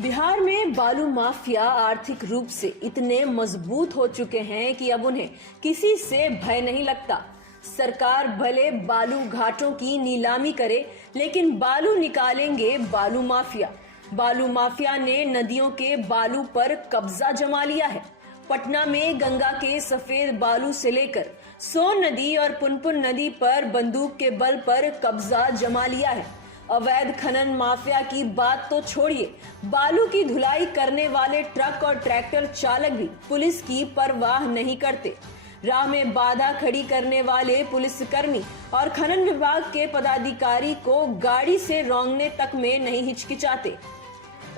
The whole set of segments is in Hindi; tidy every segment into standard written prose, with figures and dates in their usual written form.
बिहार में बालू माफिया आर्थिक रूप से इतने मजबूत हो चुके हैं कि अब उन्हें किसी से भय नहीं लगता। सरकार भले बालू घाटों की नीलामी करे, लेकिन बालू निकालेंगे बालू माफिया। बालू माफिया ने नदियों के बालू पर कब्जा जमा लिया है। पटना में गंगा के सफेद बालू से लेकर सोन नदी और पुनपुन नदी पर बंदूक के बल पर कब्जा जमा लिया है। अवैध खनन माफिया की बात तो छोड़िए, बालू की धुलाई करने वाले ट्रक और ट्रैक्टर चालक भी पुलिस की परवाह नहीं करते। राह में बाधा खड़ी करने वाले पुलिसकर्मी और खनन विभाग के पदाधिकारी को गाड़ी से रोकने तक में नहीं हिचकिचाते।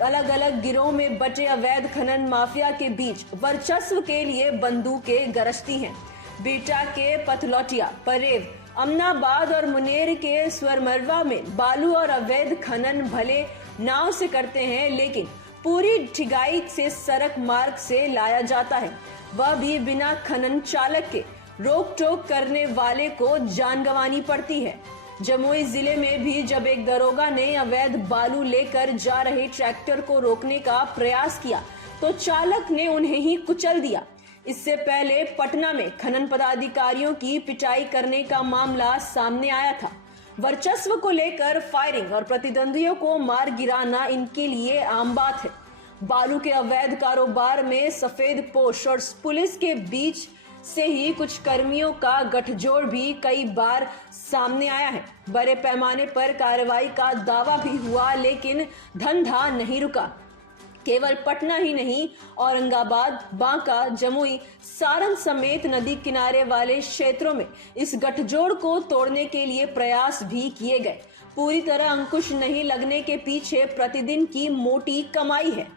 अलग अलग गिरोह में बटे अवैध खनन माफिया के बीच वर्चस्व के लिए बंदूकें गरजती हैं। बिहटा के पथलौटिया, परेव, अमनाबाद और मुनेर के स्वरमरवा में बालू और अवैध खनन भले नाव से करते हैं, लेकिन पूरी ढिगाई से सड़क मार्ग से लाया जाता है, वह भी बिना खनन चालक के। रोक टोक करने वाले को जान गंवानी पड़ती है। जमुई जिले में भी जब एक दरोगा ने अवैध बालू लेकर जा रहे ट्रैक्टर को रोकने का प्रयास किया तो चालक ने उन्हें ही कुचल दिया। इससे पहले पटना में खनन पदाधिकारियों की पिटाई करने का मामला सामने आया था। वर्चस्व को लेकर फायरिंग और प्रतिद्वंदियों को मार गिराना इनके लिए आम बात है। बालू के अवैध कारोबार में सफेद पोश और पुलिस के बीच से ही कुछ कर्मियों का गठजोड़ भी कई बार सामने आया है। बड़े पैमाने पर कार्रवाई का दावा भी हुआ, लेकिन धंधा नहीं रुका। केवल पटना ही नहीं, औरंगाबाद, बांका, जमुई, सारण समेत नदी किनारे वाले क्षेत्रों में इस गठजोड़ को तोड़ने के लिए प्रयास भी किए गए। पूरी तरह अंकुश नहीं लगने के पीछे प्रतिदिन की मोटी कमाई है।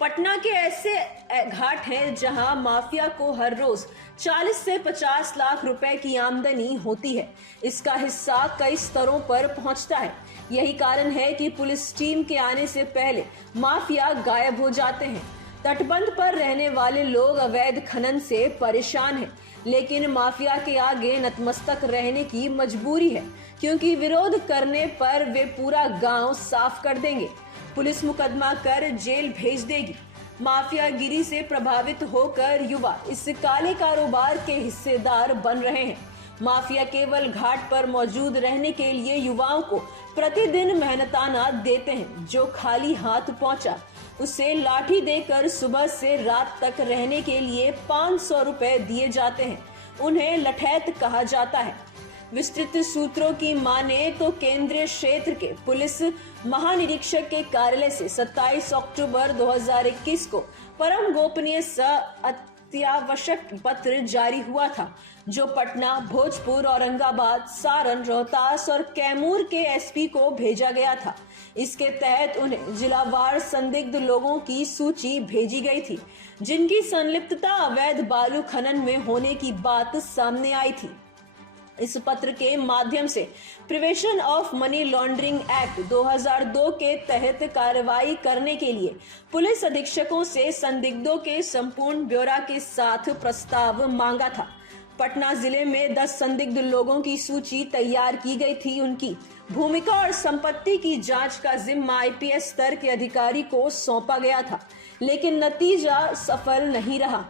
पटना के ऐसे घाट हैं जहां माफिया को हर रोज 40 से 50 लाख रुपए की आमदनी होती है। इसका हिस्सा कई स्तरों पर पहुंचता है। यही कारण है कि पुलिस टीम के आने से पहले माफिया गायब हो जाते हैं। तटबंध पर रहने वाले लोग अवैध खनन से परेशान हैं, लेकिन माफिया के आगे नतमस्तक रहने की मजबूरी है, क्योंकि विरोध करने पर वे पूरा गांव साफ कर देंगे, पुलिस मुकदमा कर जेल भेज देगी। माफियागिरी से प्रभावित होकर युवा इस काले कारोबार के हिस्सेदार बन रहे हैं। माफिया केवल घाट पर मौजूद रहने के लिए युवाओं को प्रतिदिन मेहनताना देते हैं। जो खाली हाथ पहुंचा उसे लाठी देकर सुबह से रात तक रहने के लिए 500 रुपए दिए जाते हैं। उन्हें लठैत कहा जाता है। विस्तृत सूत्रों की माने तो केंद्रीय क्षेत्र के पुलिस महानिरीक्षक के कार्यालय से 27 अक्टूबर 2021 को परम गोपनीय अत्यावश्यक पत्र जारी हुआ था, जो पटना, भोजपुर, औरंगाबाद, सारण, रोहतास और कैमूर के एसपी को भेजा गया था। इसके तहत उन्हें जिलावार संदिग्ध लोगों की सूची भेजी गई थी, जिनकी संलिप्तता अवैध बालू खनन में होने की बात सामने आई थी। इस पत्र के माध्यम से prevention of money laundering act 2002 के तहत कार्रवाई करने के लिए पुलिस अधीक्षकों से संदिग्धों के संपूर्ण ब्यौरा के साथ प्रस्ताव मांगा था। पटना जिले में 10 संदिग्ध लोगों की सूची तैयार की गई थी। उनकी भूमिका और संपत्ति की जांच का जिम्मा आईपीएस स्तर के अधिकारी को सौंपा गया था, लेकिन नतीजा सफल नहीं रहा।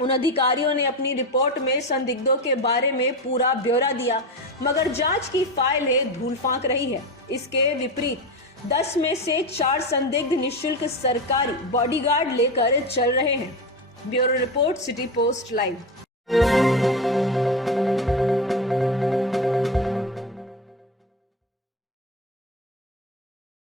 उन अधिकारियों ने अपनी रिपोर्ट में संदिग्धों के बारे में पूरा ब्यौरा दिया, मगर जांच की फाइलें धूल फांक रही है। इसके विपरीत 10 में से 4 संदिग्ध निःशुल्क सरकारी बॉडीगार्ड लेकर चल रहे हैं। Bureau report, city post live.